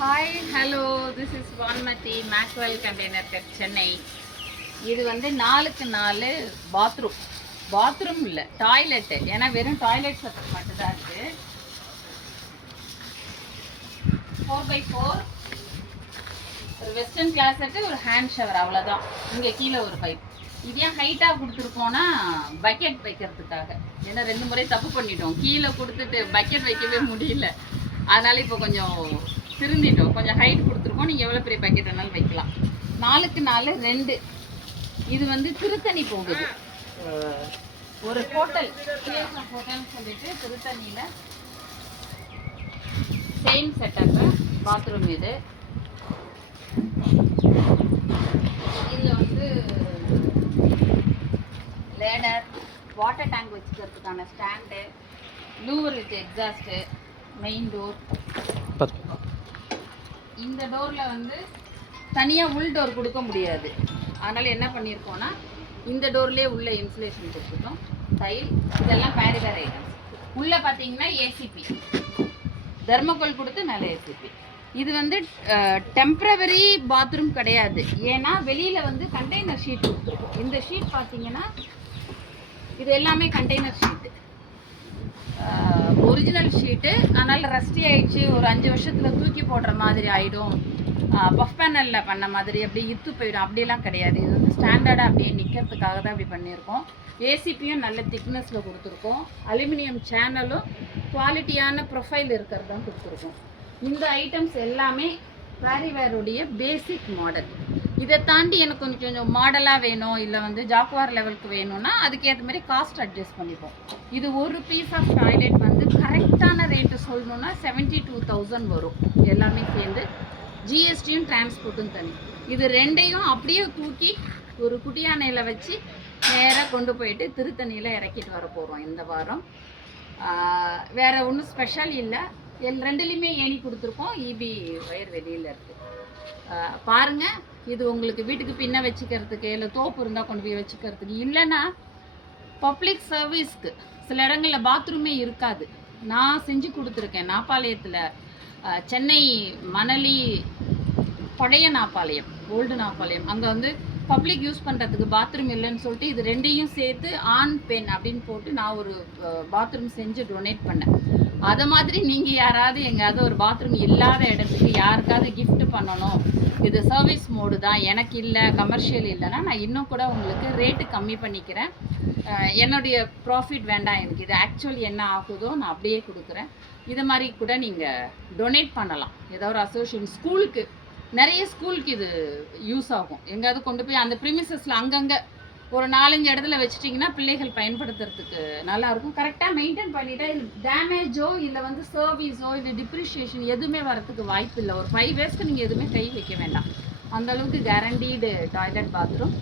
Hi hello, this is Vanmathi Makwell container tech Chennai. இது வந்து 4க்கு 4 bathroom இல்லை, டாய்லெட்டு. ஏன்னா வெறும் டாய்லெட் செட்டப் மட்டும்தான் இருக்குது. 4x4 ஒரு வெஸ்டர்ன் கிளாஸெட்டு, ஒரு ஹேண்ட் ஷவர், அவ்வளோதான். இங்கே கீழே ஒரு பைப். இது ஏன் ஹைட்டாக கொடுத்துருக்கோன்னா பக்கெட் வைக்கிறதுக்காக. ஏன்னா 2 முறை தப்பு பண்ணிட்டோம், கீழே கொடுத்துட்டு பக்கெட் வைக்கவே முடியல. அதனால் இப்போ கொஞ்சம் திருந்திட்டோம், கொஞ்சம் ஹைட் கொடுத்துருக்கோம். நீங்கள் எவ்வளோ பெரிய பக்கெட் வேணாலும் வைக்கலாம். 4க்கு 4 2. இது வந்து திருத்தணி போகுது. ஒரு ஹோட்டல் ஹோட்டல்னு சொல்லிட்டு திருத்தணியில் சேம் செட்டப்பு பாத்ரூம். இது இதில் வந்து லேடர், வாட்டர் டேங்க் வச்சுக்கிறதுக்கான stand, louvre with exhaust, main door. இந்த டோரில் வந்து தனியாக உள் டோர் கொடுக்க முடியாது. அதனால் என்ன பண்ணியிருக்கோன்னா இந்த டோர்லேயே உள்ள இன்சுலேஷன் கொடுத்துட்டோம். டைல் இதெல்லாம் பேரிவேர் ஐட்டம்ஸ். உள்ளே பார்த்தீங்கன்னா ஏசிபி, தெர்மோகோல் கொடுத்து மேலே ஏசிபி. இது வந்து டெம்ப்ரவரி பாத்ரூம் கிடையாது. ஏன்னா வெளியில் வந்து கண்டெய்னர் ஷீட் கொடுத்துருக்கோம். இந்த ஷீட் பார்த்தீங்கன்னா இது எல்லாமே கண்டெய்னர் ஷீட்டு, ஒரிஜினல் ஷீட்டு. அதனால் ரஸ்டி ஆகிடுச்சு, ஒரு 5 வருஷத்தில் தூக்கி போடுற மாதிரி ஆகிடும், பஃப் பேனலில் பண்ண மாதிரி அப்படி இத்து போயிடும். அப்படிலாம் கிடையாது. இது வந்து ஸ்டாண்டர்டாக அப்படியே நிற்கிறதுக்காக தான் அப்படி பண்ணியிருக்கோம். ஏசிபியும் நல்ல திக்னஸில் கொடுத்துருக்கோம். அலுமினியம் சேனலும் குவாலிட்டியான ப்ரொஃபைல் இருக்கிறது தான் கொடுத்துருக்கோம். இந்த ஐட்டம்ஸ் எல்லாமே பேரிவேருடைய பேசிக் மாடல். இதை தாண்டி எனக்கு கொஞ்சம் மாடலாக வேணும், இல்லை வந்து ஜாக்குவார் லெவலுக்கு வேணும்னா அதுக்கேற்ற மாதிரி காஸ்ட் அட்ஜஸ்ட் பண்ணிப்போம். இது ஒரு பீஸ் ஆஃப் டாய்லெட் வந்து கரெக்டான ரேட்டு சொல்லணுன்னா 72,000 வரும், எல்லாமே சேர்ந்து. ஜிஎஸ்டியும் டிரான்ஸ்போர்ட்டும் தனி. இது ரெண்டையும் அப்படியே தூக்கி ஒரு குட்டியானையில் வச்சு நேராக கொண்டு போயிட்டு திருத்தணியில் இறக்கிட்டு வர போகிறோம் இந்த வாரம். வேறு ஒன்றும் ஸ்பெஷல் இல்லை. ரெண்டுலேயுமே ஏணி கொடுத்துருக்கோம். இபி ஒயர் வெளியில் இருக்குது. பாருங்கள், இது உங்களுக்கு வீட்டுக்கு பின்ன வச்சுக்கிறதுக்கு, இல்லை தோப்பு இருந்தால் கொண்டு போய் வச்சுக்கிறதுக்கு, இல்லைன்னா பப்ளிக் சர்வீஸ்க்கு. சில இடங்களில் பாத்ரூமே இருக்காது. நான் செஞ்சு கொடுத்துருக்கேன். நாப்பாளையத்தில், சென்னை மணலி பழைய நாப்பாளையம், ஓல்டு நாப்பாளையம், அங்கே வந்து பப்ளிக் யூஸ் பண்ணுறதுக்கு பாத்ரூம் இல்லைன்னு சொல்லிட்டு இது ரெண்டையும் சேர்த்து ஆன் பென் அப்படின்னு போட்டு நான் ஒரு பாத்ரூம் செஞ்சு டொனேட் பண்ணேன். அதை மாதிரி நீங்கள் யாராவது எங்கேயாவது ஒரு பாத்ரூம் இல்லாத இடத்துக்கு யாருக்காவது கிஃப்ட் பண்ணணும், இது சர்வீஸ் மோடு தான், எனக்கு இல்லை கமர்ஷியல் இல்லைன்னா நான் இன்னும் கூட உங்களுக்கு ரேட்டு கம்மி பண்ணிக்கிறேன். என்னுடைய ப்ராஃபிட் வேண்டாம் எனக்கு, இது ஆக்சுவலி என்ன ஆகுதோ நான் அப்படியே கொடுக்குறேன். இது மாதிரி கூட நீங்கள் டொனேட் பண்ணலாம். ஏதோ ஒரு அசோசியேஷன், ஸ்கூலுக்கு, நிறைய ஸ்கூலுக்கு இது யூஸ் ஆகும். எங்கேயாவது கொண்டு போய் அந்த ப்ரிமிசஸில் அங்கங்கே ஒரு 4-5 இடத்துல வச்சுட்டிங்கன்னா பிள்ளைகள் பயன்படுத்துறதுக்கு நல்லாயிருக்கும். கரெக்டாக மெயின்டைன் பண்ணிவிட்டு டேமேஜோ இல்லை வந்து சர்வீஸோ இல்லை டிப்ரிஷியேஷன் எதுவுமே வரத்துக்கு வாய்ப்பு இல்லை. ஒரு 5 இயர்ஸ்க்கு நீங்கள் எதுவுமே கை வைக்க வேண்டாம். அந்தளவுக்கு கேரண்டீடு டாய்லெட் பாத்ரூம்.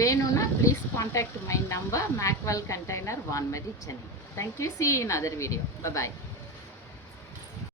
வேணும்னா please contact my number, Makwell container, Vanmathi, Chennai. Thank you. See you in other video. Bye bye.